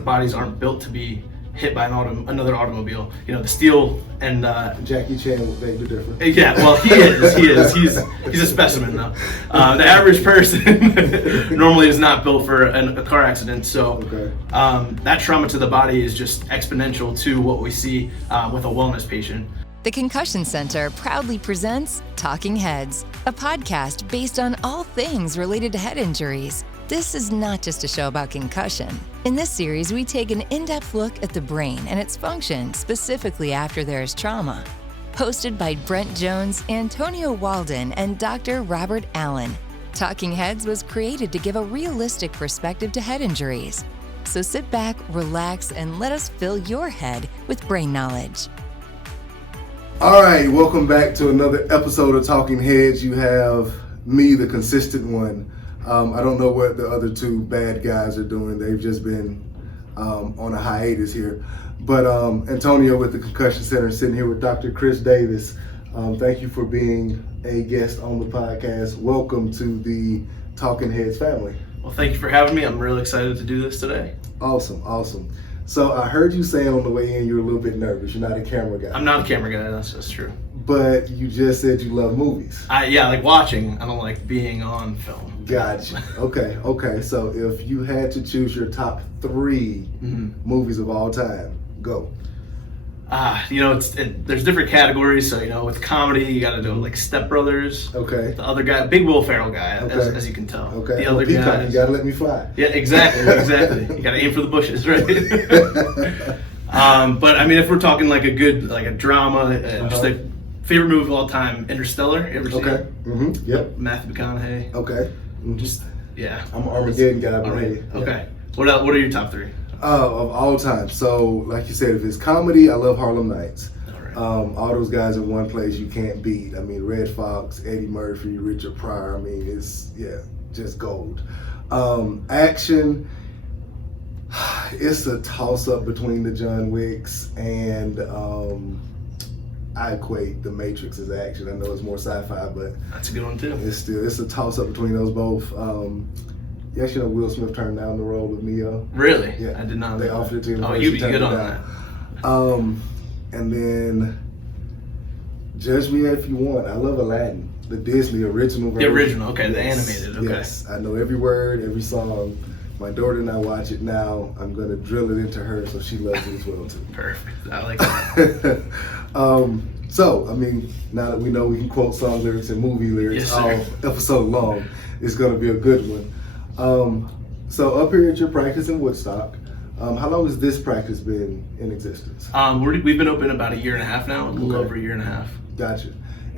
our bodies aren't built to be hit by another automobile. You know, the steel and Jackie Chan would make the difference. Yeah, well, he is. He's a specimen though. The average person normally is not built for a car accident. So that trauma to the body is just exponential to what we see with a wellness patient. The Concussion Center proudly presents Talk-N-Headz, a podcast based on all things related to head injuries. This is not just a show about concussion. In this series, we take an in-depth look at the brain and its function specifically after there is trauma. Hosted by Brent Jones, Antonio Walden, and Dr. Robert Allen, Talk-N-Headz was created to give a realistic perspective to head injuries. So sit back, relax, and let us fill your head with brain knowledge. All right, welcome back to another episode of Talk-N-Headz. You have me, the consistent one. I don't know what the other two bad guys are doing. They've just been on a hiatus here. But Antonio with the Concussion Center, sitting here with Dr. Chris Davis. Thank you for being a guest on the podcast. Welcome to the Talk-N-Headz family. Well, thank you for having me. I'm really excited to do this today. Awesome. So I heard you saying on the way in you're a little bit nervous. You're not a camera guy. I'm not a camera guy, that's true. But you just said you love movies. Yeah, like watching. I don't like being on film. Gotcha. Okay. So if you had to choose your top 3 movies of all time, go. There's different categories. So, with comedy, you got to do like Step Brothers. Okay. The other guy, big Will Ferrell guy, as you can tell. Okay. The other guy, you got to let me fly. Yeah, exactly. You got to aim for the bushes, right? But I mean, if we're talking like a drama, just a favorite movie of all time, Interstellar. You ever seen it? Mm-hmm. Yep. Matthew McConaughey. Okay. Just I'm an Armageddon guy. Okay. Yeah. What are your top 3? Of all time. So, like you said, if it's comedy, I love Harlem Nights. All those guys in one place you can't beat. I mean, Red Fox, Eddie Murphy, Richard Pryor. I mean, it's just gold. Action. It's a toss-up between the John Wicks and I equate The Matrix as action. I know it's more sci-fi, but that's a good one too. It's a toss-up between those both. You actually know Will Smith turned down the role of Neo. Really? Yeah. I did not know. They offered it to him. Oh, you'd be good on that. And then judge me if you want. I love Aladdin, the Disney original version. The original, okay, the animated, okay. Yes, I know every word, every song. My daughter and I watch it now. I'm gonna drill it into her so she loves it as well too. Perfect. I like that. So, I mean, now that we know we can quote song lyrics and movie lyrics all episode long, it's gonna be a good one. So up here at your practice in Woodstock, how long has this practice been in existence? We've been open about 1.5 years now, a little over 1.5 years. Gotcha.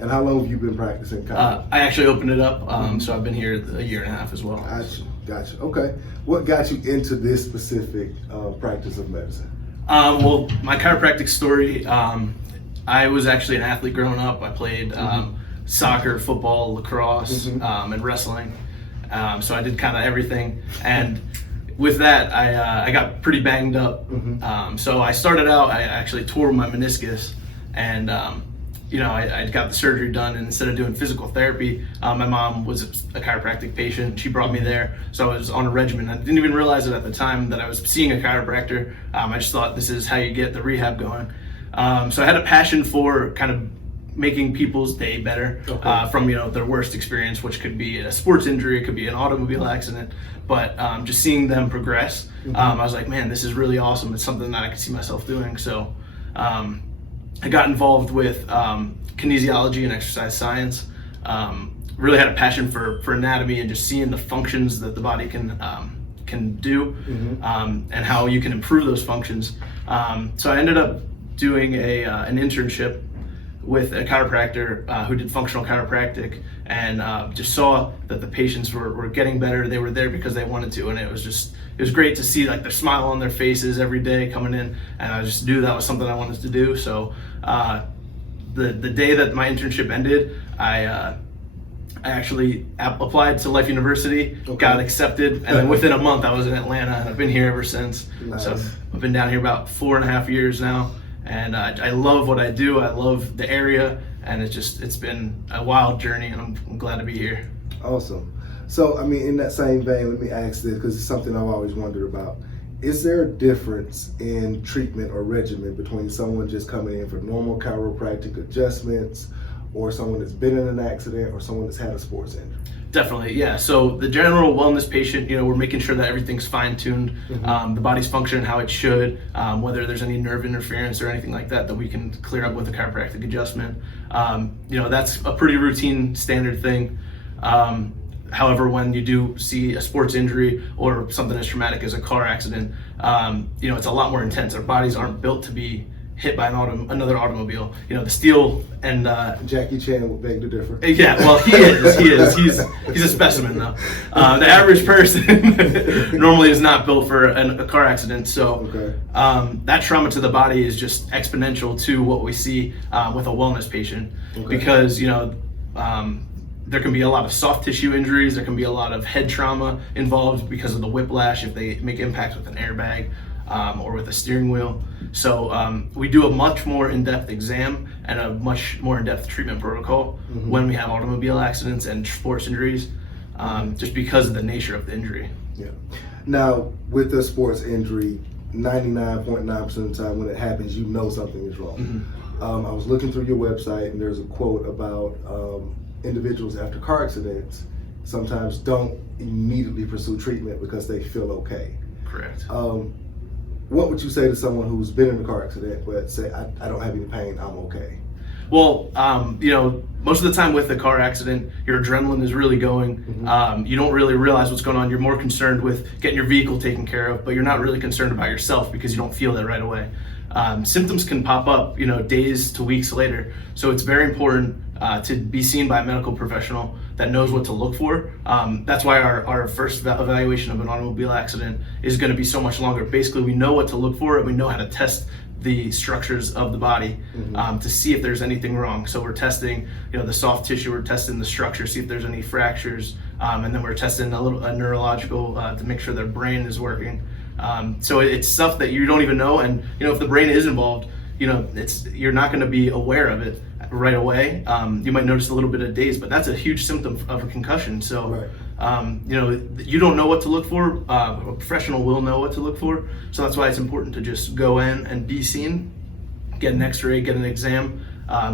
And how long have you been practicing college? I actually opened it up, so I've been here 1.5 years as well. Gotcha. Okay. What got you into this specific practice of medicine? Well, my chiropractic story, I was actually an athlete growing up. I played soccer, football, lacrosse, and wrestling. So I did kind of everything. And with that, I got pretty banged up. So I started out, I actually tore my meniscus, and I got the surgery done, and instead of doing physical therapy, my mom was a chiropractic patient. She brought me there, so I was on a regimen. I didn't even realize it at the time that I was seeing a chiropractor. I just thought this is how you get the rehab going. So I had a passion for kind of making people's day better from their worst experience, which could be a sports injury, it could be an automobile accident, but just seeing them progress, I was like, man, this is really awesome. It's something that I could see myself doing. So I got involved with kinesiology and exercise science. Really had a passion for anatomy and just seeing the functions that the body can do, and how you can improve those functions. So I ended up doing an internship with a chiropractor who did functional chiropractic, and just saw that the patients were getting better. They were there because they wanted to, and it was great to see like the smile on their faces every day coming in, and I just knew that was something I wanted to do. So the day that my internship ended, I actually applied to Life University, got accepted, and then within a month I was in Atlanta, and I've been here ever since. Nice. So I've been down here about 4.5 years now, and I love what I do. I love the area, and it's been a wild journey, and I'm glad to be here. Awesome. So, I mean, in that same vein, let me ask this, because it's something I've always wondered about. is there a difference in treatment or regimen between someone just coming in for normal chiropractic adjustments, or someone that's been in an accident, or someone that's had a sports injury? Definitely, yeah. So the general wellness patient, we're making sure that everything's fine-tuned, the body's functioning how it should, whether there's any nerve interference or anything like that we can clear up with a chiropractic adjustment. That's a pretty routine, standard thing. However, when you do see a sports injury or something as traumatic as a car accident, it's a lot more intense. Our bodies aren't built to be hit by another automobile. The steel and Jackie Chan would beg to differ. Yeah, well, he is. He's a specimen though. The average person normally is not built for a car accident. So that trauma to the body is just exponential to what we see with a wellness patient, because there can be a lot of soft tissue injuries. There can be a lot of head trauma involved because of the whiplash if they make impact with an airbag or with a steering wheel. So we do a much more in-depth exam and a much more in-depth treatment protocol when we have automobile accidents and sports injuries, just because of the nature of the injury. Yeah. Now, with a sports injury, 99.9% of the time when it happens, something is wrong. I was looking through your website, and there's a quote about individuals after car accidents sometimes don't immediately pursue treatment because they feel okay. Correct. What would you say to someone who's been in a car accident but say, I don't have any pain, I'm okay? Well, most of the time with a car accident, your adrenaline is really going. You don't really realize what's going on. You're more concerned with getting your vehicle taken care of, but you're not really concerned about yourself because you don't feel that right away. Symptoms can pop up, days to weeks later. So it's very important to be seen by a medical professional that knows what to look for. That's why our first evaluation of an automobile accident is going to be so much longer. Basically, we know what to look for and we know how to test the structures of the body to see if there's anything wrong. So we're testing, the soft tissue, we're testing the structure, see if there's any fractures, and then we're testing a neurological to make sure their brain is working. So it's stuff that you don't even know, and if the brain is involved, you're not going to be aware of it right away. You might notice a little bit of daze, but that's a huge symptom of a concussion. So you don't know what to look for. A professional will know what to look for. So that's why it's important to just go in and be seen, get an x-ray, get an exam,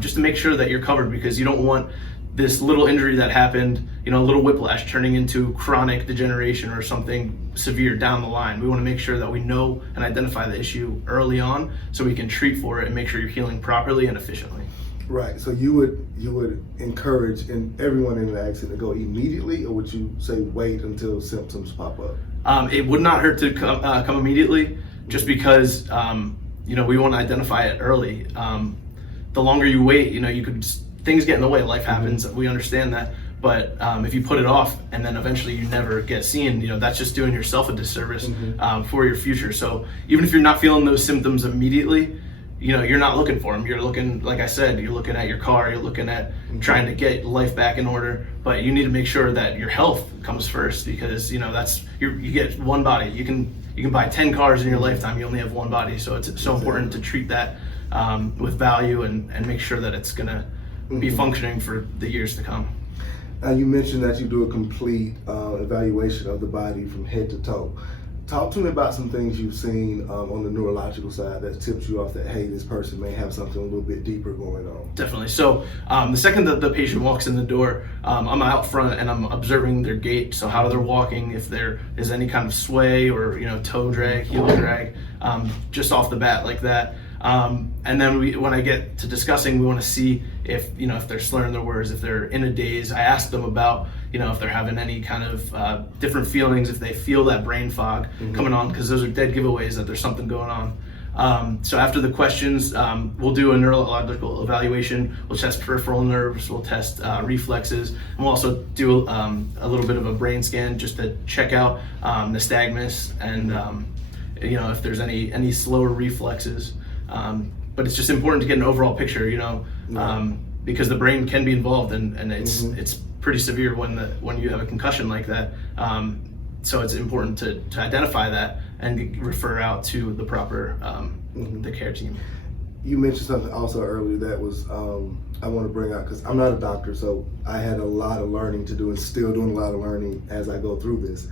just to make sure that you're covered, because you don't want this little injury that happened, a little whiplash, turning into chronic degeneration or something severe down the line. We want to make sure that we know and identify the issue early on so we can treat for it and make sure you're healing properly and efficiently. Right. So you would encourage everyone in an accident to go immediately, or would you say wait until symptoms pop up? It would not hurt to come immediately, just because we want to identify it early. The longer you wait, things get in the way. Life happens. We understand that. But if you put it off and then eventually you never get seen, that's just doing yourself a disservice for your future. So even if you're not feeling those symptoms immediately, you're not looking for them. You're looking, like I said, you're looking at your car, you're looking at trying to get life back in order, but you need to make sure that your health comes first, because you get one body. You can buy 10 cars in your lifetime, you only have one body. So it's so important to treat that with value and make sure that it's gonna be functioning for the years to come. Now, you mentioned that you do a complete evaluation of the body from head to toe. Talk to me about some things you've seen on the neurological side that tips you off that, hey, this person may have something a little bit deeper going on. Definitely. So the second that the patient walks in the door, I'm out front and I'm observing their gait. So how they're walking, if there is any kind of sway or toe drag, heel drag, just off the bat like that. And then when I get to discussing, we want to see if they're slurring their words, if they're in a daze. I ask them about if they're having any kind of different feelings, if they feel that brain fog coming on, because those are dead giveaways that there's something going on. So after the questions, we'll do a neurological evaluation. We'll test peripheral nerves, we'll test reflexes, and we'll also do a little bit of a brain scan just to check out nystagmus and if there's any slower reflexes. But it's just important to get an overall picture, because the brain can be involved and it's pretty severe when you have a concussion like that. So it's important to identify that and refer out to the proper the care team. You mentioned something also earlier that was I want to bring out, because I'm not a doctor, so I had a lot of learning to do and still doing a lot of learning as I go through this.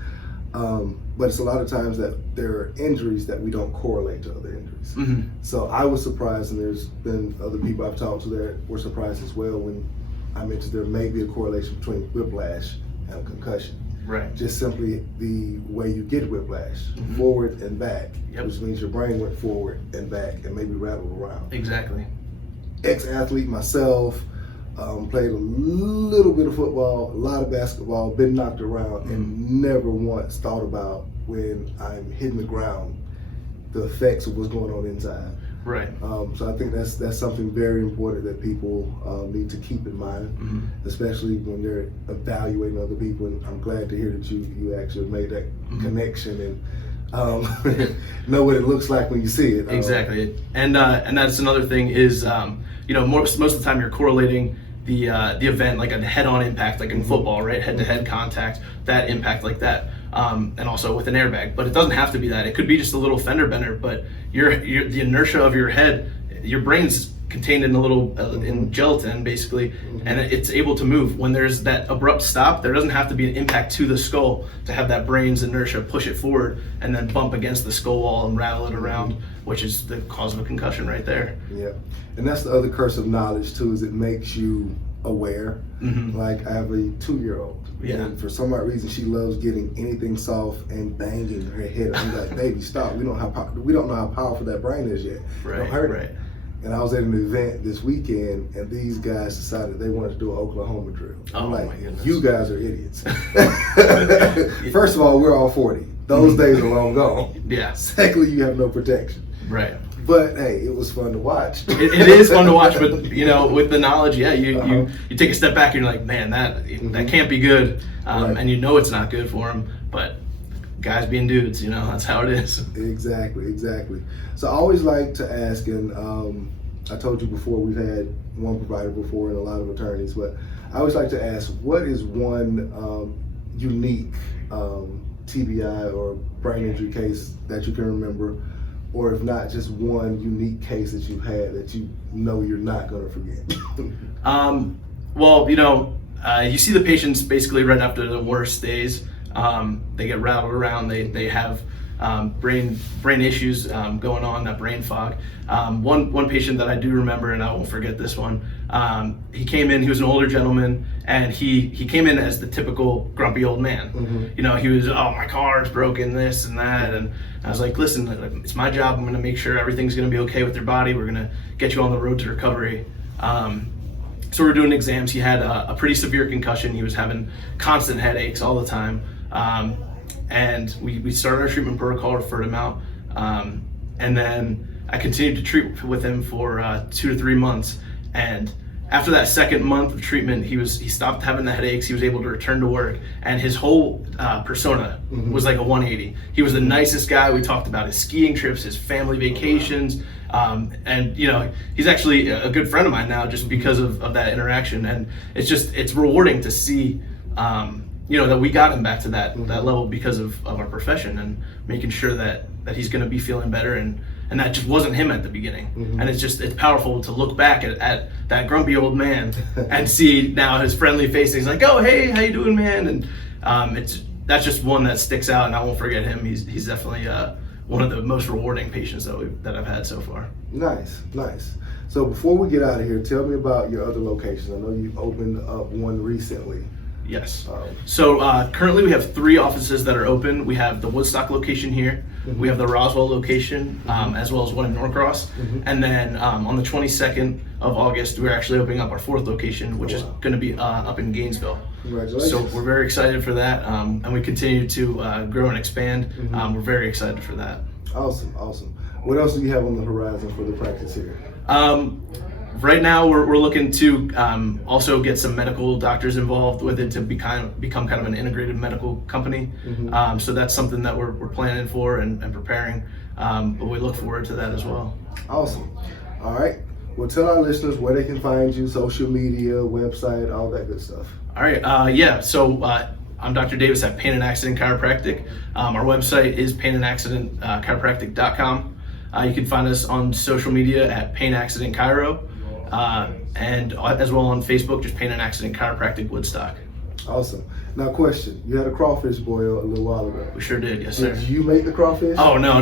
but it's a lot of times that there are injuries that we don't correlate to other injuries. So I was surprised, and there's been other people I've talked to that were surprised as well when I mentioned there may be a correlation between whiplash and concussion. Right. Just simply the way you get whiplash, forward and back, which means your brain went forward and back and maybe rattled around. Exactly. Ex-athlete myself, played a little bit of football, a lot of basketball, been knocked around, and never once thought about when I'm hitting the ground, the effects of what's going on inside. Right. So I think that's something very important that people need to keep in mind, especially when they're evaluating other people. And I'm glad to hear that you actually made that connection and know what it looks like when you see it. Exactly. And that's another thing is, most of the time you're correlating the event, like a head-on impact, like in football, right? Head-to-head contact, that impact like that. And also with an airbag, but it doesn't have to be that. It could be just a little fender bender, but the inertia of your head, your brain's contained in a little in gelatin basically, and it's able to move. When there's that abrupt stop, there doesn't have to be an impact to the skull to have that brain's inertia push it forward and then bump against the skull wall and rattle it around, which is the cause of a concussion right there. Yeah, and that's the other curse of knowledge too, is it makes you aware. Like I have a 2-year-old. And for some odd reason, she loves getting anything soft and banging her head. I'm like, baby, stop. We don't know how powerful that brain is yet. Don't hurt it. And I was at an event this weekend, and these guys decided they wanted to do an Oklahoma drill. I'm like, you guys are idiots. First of all, we're all 40. Those days are long gone. Yeah. Secondly, you have no protection. Right. But hey, it was fun to watch. It is fun to watch, but with the knowledge, you take a step back and you're like, man, that can't be good, and it's not good for them. But guys being dudes, that's how it is. Exactly. So I always like to ask, and I told you before we've had one provider before and a lot of attorneys, but I always like to ask, what is one unique TBI or brain injury case that you can remember? Or if not, just one unique case that you've had that you're not going to forget. You see the patients basically right after the worst days. They get rattled around. They have brain issues going on, that brain fog. One patient that I do remember, and I won't forget this one. He came in. He was an older gentleman, and he came in as the typical grumpy old man. He was, my car's broken, this and that, and I was like, listen, it's my job. I'm going to make sure everything's going to be okay with your body. We're going to get you on the road to recovery. So we're doing exams. He had a pretty severe concussion. He was having constant headaches all the time. And we started our treatment protocol, referred him out. And then I continued to treat with him for 2 to 3 months. And after that second month of treatment, he stopped having the headaches. He was able to return to work, and his whole persona was like a 180. He was the nicest guy. We talked about his skiing trips, his family vacations, and he's actually a good friend of mine now just because of that interaction. And it's rewarding to see that we got him back to that level because of our profession and making sure that he's going to be feeling better, and that just wasn't him at the beginning. And it's powerful to look back at that grumpy old man and see now his friendly face. He's like, oh, hey, how you doing, man? And that's just one that sticks out, and I won't forget him. He's definitely one of the most rewarding patients that I've had so far. Nice. So before we get out of here, tell me about your other locations. I know you opened up one recently. Yes. So currently we have 3 offices that are open. We have the Woodstock location here. We have the Roswell location, as well as one in Norcross. And then on the 22nd of August, we're actually opening up our 4th location, which is going to be up in Gainesville. Congratulations. So we're very excited for that, and we continue to grow and expand. We're very excited for that. Awesome. What else do you have on the horizon for the practice here? Right now, we're looking to also get some medical doctors involved with it to become kind of an integrated medical company. So that's something that we're planning for and preparing. But we look forward to that as well. Awesome. All right. Well, tell our listeners where they can find you, social media, website, all that good stuff. All right. So I'm Dr. Davis at Pain and Accident Chiropractic. Our website is painandaccidentchiropractic.com. You can find us on social media at Pain Accident Chiro. And as well on Facebook, just Pain and Accident Chiropractic Woodstock. Awesome. Now, question. You had a crawfish boil a little while ago. We sure did, yes, sir. Did you make the crawfish? Oh, no.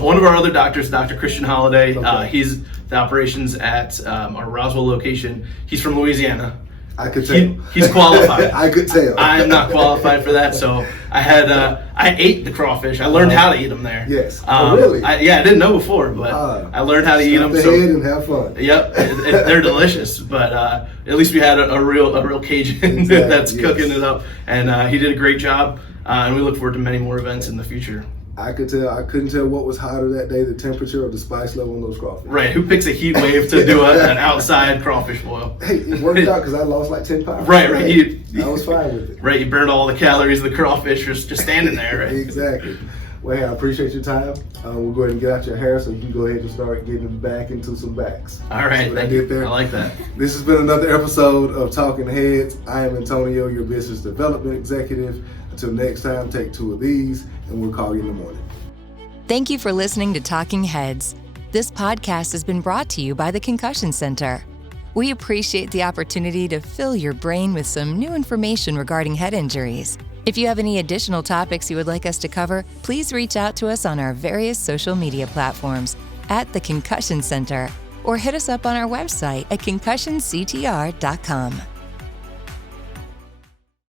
One of our other doctors, Dr. Christian Holiday, Okay. he's the operations at our Roswell location. He's from Louisiana. I could tell. He's qualified. I could tell. I am not qualified for that, so I ate the crawfish. I learned how to eat them there. Yes. Really? I didn't know before, but I learned how to eat them. Slap the head and have fun. Yep, they're delicious. But at least we had a real Cajun Exactly, that's yes. cooking it up, and he did a great job. And we look forward to many more events in the future. I could tell. I couldn't tell what was hotter that day, the temperature or the spice level on those crawfish. Right? Who picks a heat wave to do an outside crawfish boil? Hey, it worked out because I lost like 10 pounds. Right. I was fine with it. Right, you burned all the calories of the crawfish just standing there, right? Exactly. Well, hey, I appreciate your time. We'll go ahead and get out your hair so you can go ahead and start getting back into some backs. All right, So thank you. I like that. This has been another episode of Talk-N-Headz. I am Antonio, your business development executive. Until next time, take 2 of these, and we'll call you in the morning. Thank you for listening to Talk-N-Headz. This podcast has been brought to you by the Concussion Center. We appreciate the opportunity to fill your brain with some new information regarding head injuries. If you have any additional topics you would like us to cover, please reach out to us on our various social media platforms at the Concussion Center or hit us up on our website at concussionctr.com.